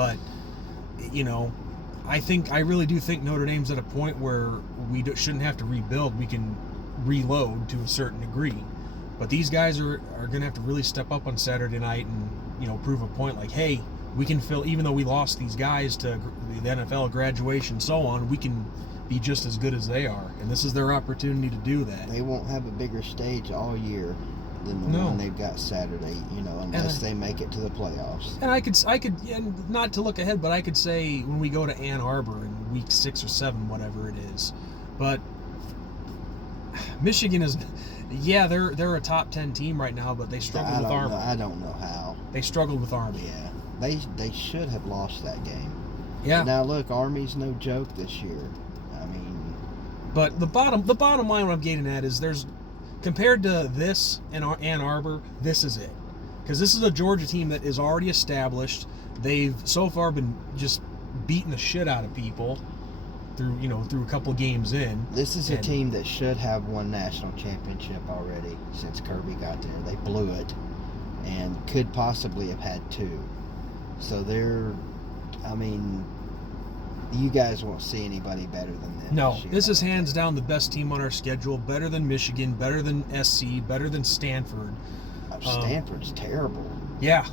But, I really do think Notre Dame's at a point where we shouldn't have to rebuild. We can reload to a certain degree. But these guys are going to have to really step up on Saturday night and, prove a point like, hey, we can fill, even though we lost these guys to the NFL graduation and so on, we can be just as good as they are. And this is their opportunity to do that. They won't have a bigger stage all year than the one they've got Saturday, unless they make it to the playoffs. And I could, and not to look ahead, but I could say when we go to Ann Arbor in week 6 or 7, whatever it is. But Michigan is, they're a top 10 team right now, but they struggled with Army. I don't know how. They struggled with Army. Yeah, they should have lost that game. Yeah. Now look, Army's no joke this year. I mean, but the bottom line, what I'm getting at is compared to this in Ann Arbor, this is it. Because this is a Georgia team that is already established. They've so far been just beating the shit out of people through a couple games in. This is a team that should have won national championship already since Kirby got there. They blew it and could possibly have had 2. So you guys won't see anybody better than them. No, this is hands down the best team on our schedule. Better than Michigan, better than SC, better than Stanford. Stanford's terrible. Yeah,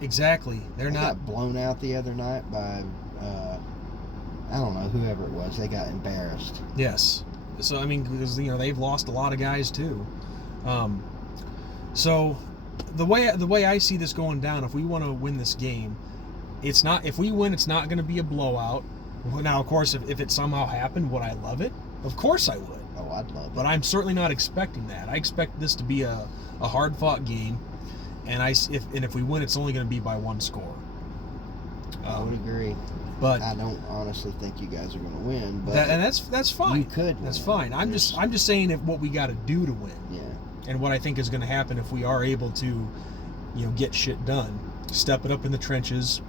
exactly. They got blown out the other night by, I don't know, whoever it was. They got embarrassed. Yes. So, because, they've lost a lot of guys too. So, the way I see this going down, if we want to win this game, if we win, it's not going to be a blowout. Now, of course, if it somehow happened, would I love it? Of course I would. Oh, I'd love it. But I'm certainly not expecting that. I expect this to be a hard-fought game, and if we win, it's only going to be by 1 score. I would agree. But I don't honestly think you guys are going to win. But that's fine. You could win. That's fine. I'm just saying what we got to do to win. Yeah. And what I think is going to happen if we are able to, get shit done, step it up in the trenches.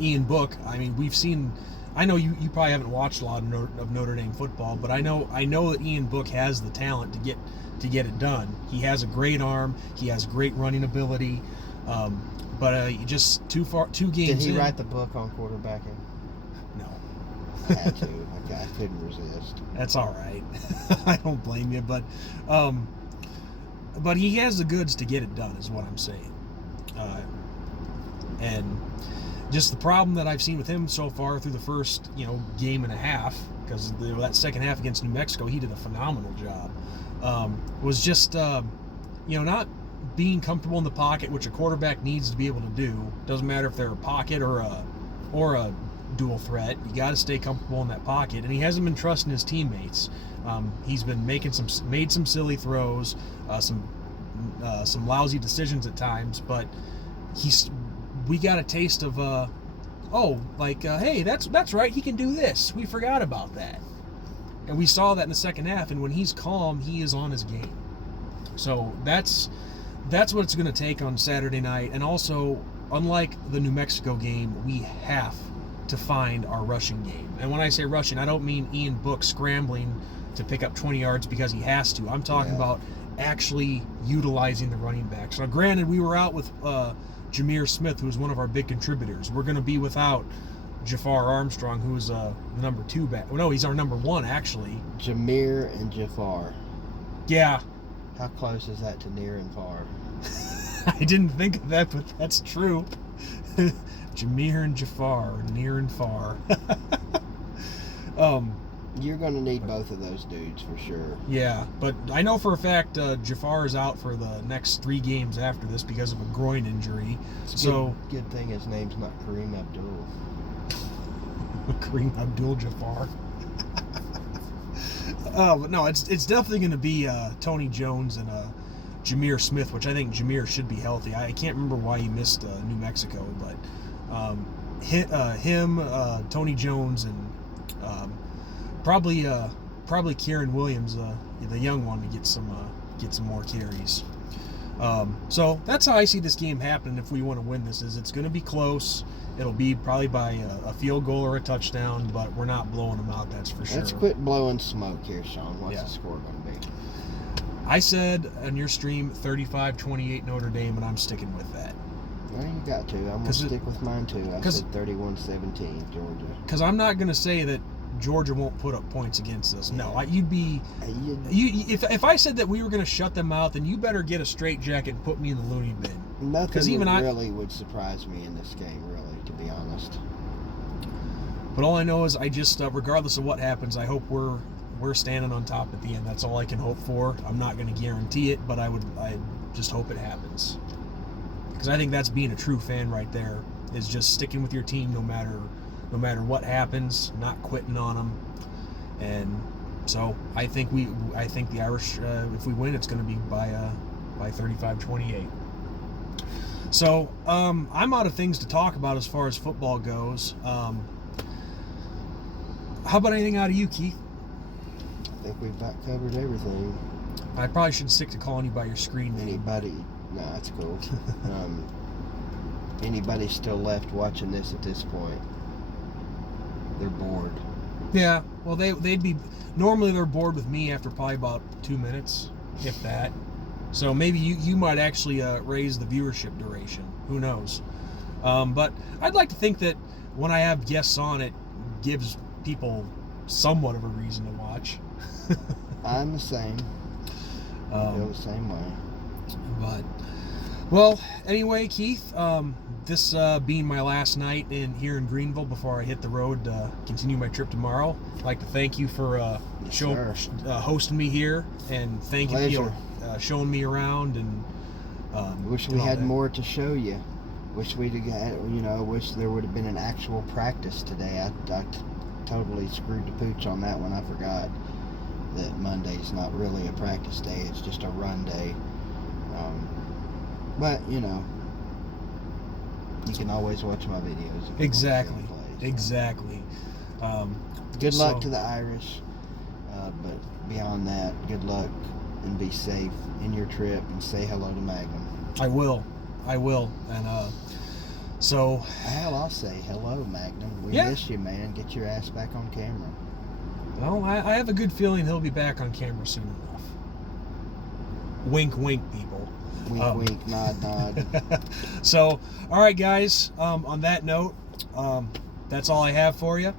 Ian Book. We've seen. I know you probably haven't watched a lot of Notre Dame football, but I know that Ian Book has the talent to get it done. He has a great arm. He has great running ability. But just 2 games. Did he write the book on quarterbacking? No. I had to. I couldn't resist. That's all right. I don't blame you, but he has the goods to get it done, is what I'm saying. And just the problem that I've seen with him so far through the first, game and a half, because that second half against New Mexico, he did a phenomenal job, was just, not being comfortable in the pocket, which a quarterback needs to be able to do. Doesn't matter if they're a pocket or a dual threat. You got to stay comfortable in that pocket, and he hasn't been trusting his teammates. He's been made some silly throws, some lousy decisions at times, but we got a taste of hey, that's right, he can do this. We forgot about that, and we saw that in the second half. And when he's calm, he is on his game. So that's what it's going to take on Saturday night. And also, unlike the New Mexico game, we have to find our rushing game. And when I say rushing, I don't mean Ian Book scrambling to pick up 20 yards because he has to. I'm talking about actually utilizing the running backs. Now, granted, we were out with Jameer Smith, who's one of our big contributors. We're going to be without Jafar Armstrong, who's the number 2 back. Well, no, he's our number 1, actually. Jameer and Jafar. Yeah. How close is that to near and far? I didn't think of that, but that's true. Jameer and Jafar, near and far. You're going to need both of those dudes for sure. Yeah, but I know for a fact Jafar is out for the next 3 games after this because of a groin injury. Good thing his name's not Kareem Abdul. Kareem Abdul-Jabbar. But no, it's definitely going to be Tony Jones and Jameer Smith, which I think Jameer should be healthy. I can't remember why he missed New Mexico, but him, Tony Jones, and probably Kieran Williams, the young one, to get some more carries. So that's how I see this game happening. If we want to win this, it's going to be close. It'll be probably by a field goal or a touchdown, but we're not blowing them out, that's for sure. Let's quit blowing smoke here, Sean. What's the score going to be? I said on your stream 35-28 Notre Dame, and I'm sticking with that. Well, you got to. I'm going to stick with mine, too. I said 31-17, Georgia. Because I'm not going to say that Georgia won't put up points against us. No, if I said that we were going to shut them out, then you better get a straitjacket and put me in the loony bin. Nothing really would surprise me in this game, really, to be honest. But all I know is I just, regardless of what happens, I hope we're standing on top at the end. That's all I can hope for. I'm not going to guarantee it, but I just hope it happens. Because I think that's being a true fan right there, is just sticking with your team no matter what happens, not quitting on them. And so I think the Irish, if we win, it's going to be by 35-28. So I'm out of things to talk about as far as football goes. How about anything out of you, Keith? I think we've about covered everything. I probably should stick to calling you by your screen name. No, that's cool. Anybody still left watching this at this point? They're bored. Yeah, well, they'd be... Normally they're bored with me after probably about 2 minutes, if that. So maybe you might actually raise the viewership duration. Who knows? But I'd like to think that when I have guests on, it gives people somewhat of a reason to watch. I'm the same. I feel the same way. But, well, anyway, Keith, this being my last night here in Greenville before I hit the road to continue my trip tomorrow, I'd like to thank you for hosting me here, and showing me around. And wish we had more to show you. Wish we'd had, wish there would have been an actual practice today. I totally screwed the pooch on that one. I forgot that Monday's not really a practice day. It's just a run day. But, you can always watch my videos. Exactly. Good luck to the Irish. But beyond that, good luck and be safe in your trip, and say hello to Magnum. I will. And so... Hell, I'll say hello, Magnum. We miss you, man. Get your ass back on camera. Well, I have a good feeling he'll be back on camera soon enough. Wink, wink, people. Wink, wink, nod, nod. So, all right, guys. On that note, that's all I have for you.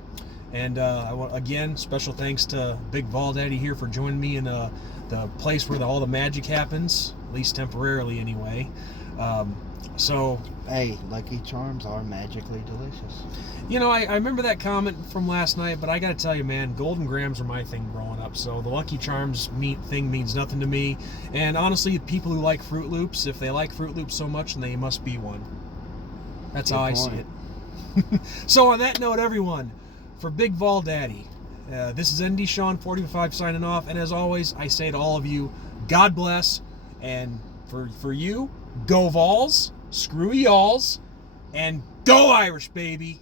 And I want, again, special thanks to Big Vol Daddy here for joining me in the place where all the magic happens, at least temporarily, anyway. So, hey, Lucky Charms are magically delicious. I remember that comment from last night, but I got to tell you, man, Golden Grams were my thing growing up. So the Lucky Charms thing means nothing to me. And honestly, people who like Fruit Loops, if they like Fruit Loops so much, then they must be one. That's how I see it. So on that note, everyone, for Big Vol Daddy, this is ND Sean 45 signing off. And as always, I say to all of you, God bless. And for you, go Vols. Screw y'alls, and go Irish, baby!